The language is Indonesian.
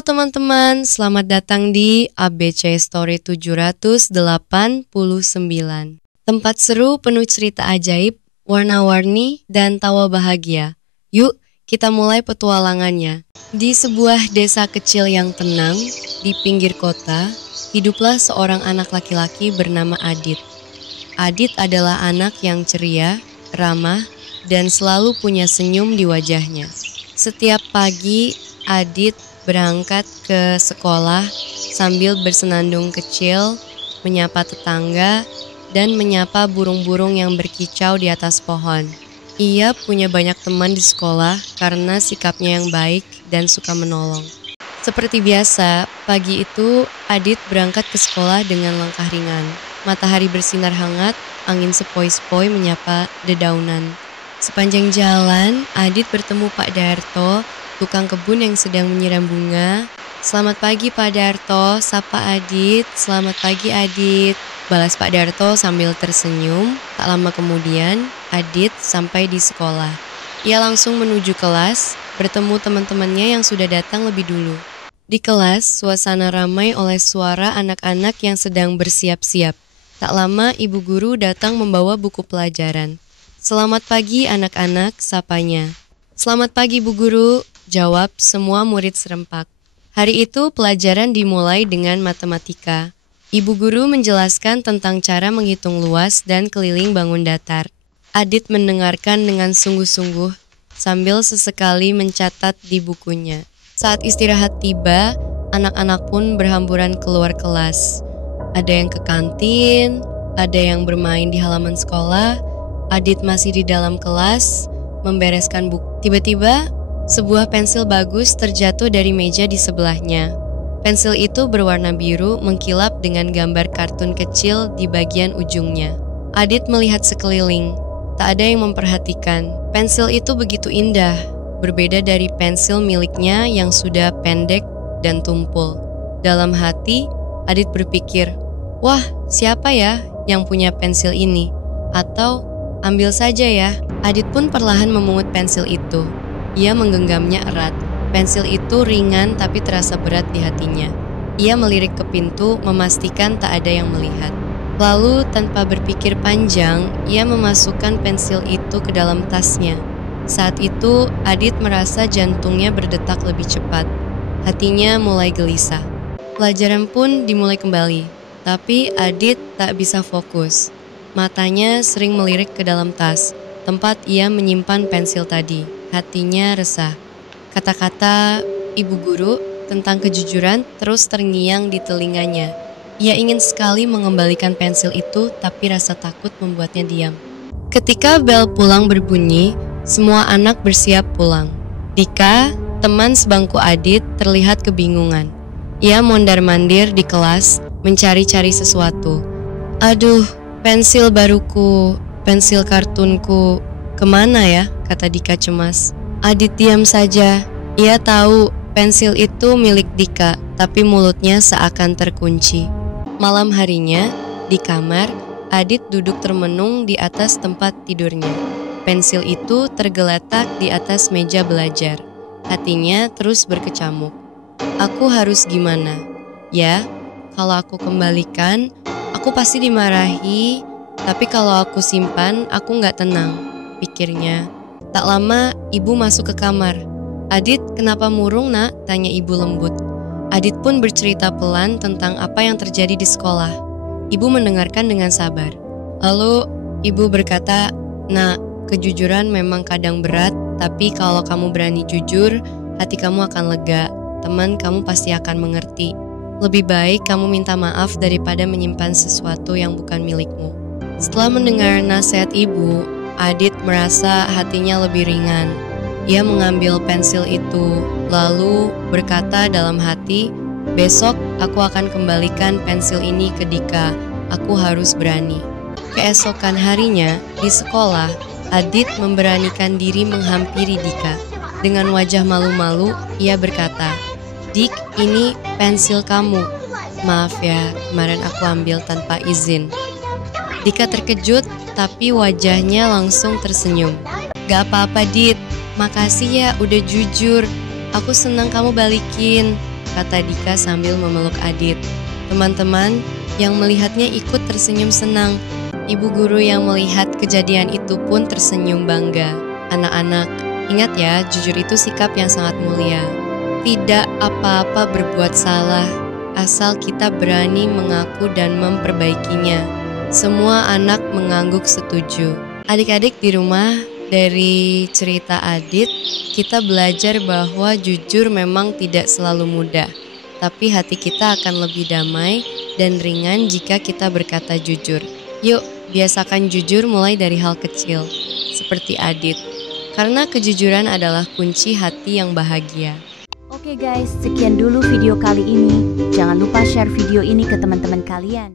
Halo teman-teman, selamat datang di ABC Story 789. Tempat seru penuh cerita ajaib, warna-warni, dan tawa bahagia. Yuk, kita mulai petualangannya. Di sebuah desa kecil yang tenang, di pinggir kota, hiduplah seorang anak laki-laki bernama Adit. Adit adalah anak yang ceria, ramah, dan selalu punya senyum di wajahnya. Setiap pagi, Adit berangkat ke sekolah sambil bersenandung kecil, menyapa tetangga, dan menyapa burung-burung yang berkicau di atas pohon. Ia punya banyak teman di sekolah karena sikapnya yang baik dan suka menolong. Seperti biasa, pagi itu Adit berangkat ke sekolah dengan langkah ringan. Matahari bersinar hangat, angin sepoi-sepoi menyapa dedaunan. Sepanjang jalan, Adit bertemu Pak Darto, tukang kebun yang sedang menyiram bunga. "Selamat pagi Pak Darto," sapa Adit. "Selamat pagi Adit," balas Pak Darto sambil tersenyum. Tak lama kemudian, Adit sampai di sekolah. Ia langsung menuju kelas, bertemu teman-temannya yang sudah datang lebih dulu. Di kelas, suasana ramai oleh suara anak-anak yang sedang bersiap-siap. Tak lama, ibu guru datang membawa buku pelajaran. "Selamat pagi anak-anak," sapanya. "Selamat pagi Bu Guru," jawab semua murid serempak. Hari itu pelajaran dimulai dengan matematika. Ibu guru menjelaskan tentang cara menghitung luas dan keliling bangun datar. Adit mendengarkan dengan sungguh-sungguh sambil sesekali mencatat di bukunya. Saat istirahat tiba, anak-anak pun berhamburan keluar kelas. Ada yang ke kantin, ada yang bermain di halaman sekolah. Adit masih di dalam kelas, membereskan buku. Tiba-tiba, sebuah pensil bagus terjatuh dari meja di sebelahnya. Pensil itu berwarna biru mengkilap dengan gambar kartun kecil di bagian ujungnya. Adit melihat sekeliling, tak ada yang memperhatikan. Pensil itu begitu indah, berbeda dari pensil miliknya yang sudah pendek dan tumpul. Dalam hati, Adit berpikir, "Wah, siapa ya yang punya pensil ini? Atau ambil saja ya." Adit pun perlahan memungut pensil itu. Ia menggenggamnya erat. Pensil itu ringan tapi terasa berat di hatinya. Ia melirik ke pintu, memastikan tak ada yang melihat. Lalu, tanpa berpikir panjang, ia memasukkan pensil itu ke dalam tasnya. Saat itu, Adit merasa jantungnya berdetak lebih cepat. Hatinya mulai gelisah. Pelajaran pun dimulai kembali, tapi Adit tak bisa fokus. Matanya sering melirik ke dalam tas, tempat ia menyimpan pensil tadi. Hatinya resah. Kata-kata ibu guru tentang kejujuran terus terngiang di telinganya. Ia ingin sekali mengembalikan pensil itu, tapi rasa takut membuatnya diam. Ketika bel pulang berbunyi, semua anak bersiap pulang. Dika, teman sebangku Adit, terlihat kebingungan. Ia mondar-mandir di kelas, mencari-cari sesuatu. "Aduh, pensil baruku, pensil kartunku, kemana ya?" kata Dika cemas. Adit diam saja. Ia tahu pensil itu milik Dika, tapi mulutnya seakan terkunci. Malam harinya, di kamar, Adit duduk termenung di atas tempat tidurnya. Pensil itu tergeletak di atas meja belajar. Hatinya terus berkecamuk. "Aku harus gimana? Ya, kalau aku kembalikan, aku pasti dimarahi. Tapi kalau aku simpan, aku gak tenang," pikirnya. Tak lama, ibu masuk ke kamar. "Adit, kenapa murung nak?" tanya ibu lembut. Adit pun bercerita pelan tentang apa yang terjadi di sekolah. Ibu mendengarkan dengan sabar. Lalu, ibu berkata, "Nak, kejujuran memang kadang berat, tapi kalau kamu berani jujur, hati kamu akan lega. Teman kamu pasti akan mengerti. Lebih baik kamu minta maaf daripada menyimpan sesuatu yang bukan milikmu." Setelah mendengar nasihat ibu, Adit merasa hatinya lebih ringan. Ia mengambil pensil itu, lalu berkata dalam hati, "Besok aku akan kembalikan pensil ini ke Dika. Aku harus berani." Keesokan harinya, di sekolah, Adit memberanikan diri menghampiri Dika. Dengan wajah malu-malu, ia berkata, "Dik, ini pensil kamu. Maaf ya, kemarin aku ambil tanpa izin." Dika terkejut, tapi wajahnya langsung tersenyum. "Gak apa-apa Dit, makasih ya udah jujur. Aku senang kamu balikin. kata Dika sambil memeluk Adit. Teman-teman yang melihatnya ikut tersenyum senang. Ibu guru yang melihat kejadian itu pun tersenyum bangga. Anak-anak, ingat ya, jujur itu sikap yang sangat mulia. Tidak apa-apa berbuat salah, asal kita berani mengaku dan memperbaikinya. Semua anak mengangguk setuju. Adik-adik di rumah, dari cerita Adit, kita belajar bahwa jujur memang tidak selalu mudah. Tapi hati kita akan lebih damai dan ringan jika kita berkata jujur. Yuk, biasakan jujur mulai dari hal kecil, seperti Adit. Karena kejujuran adalah kunci hati yang bahagia. Oke guys, sekian dulu video kali ini. Jangan lupa share video ini ke teman-teman kalian.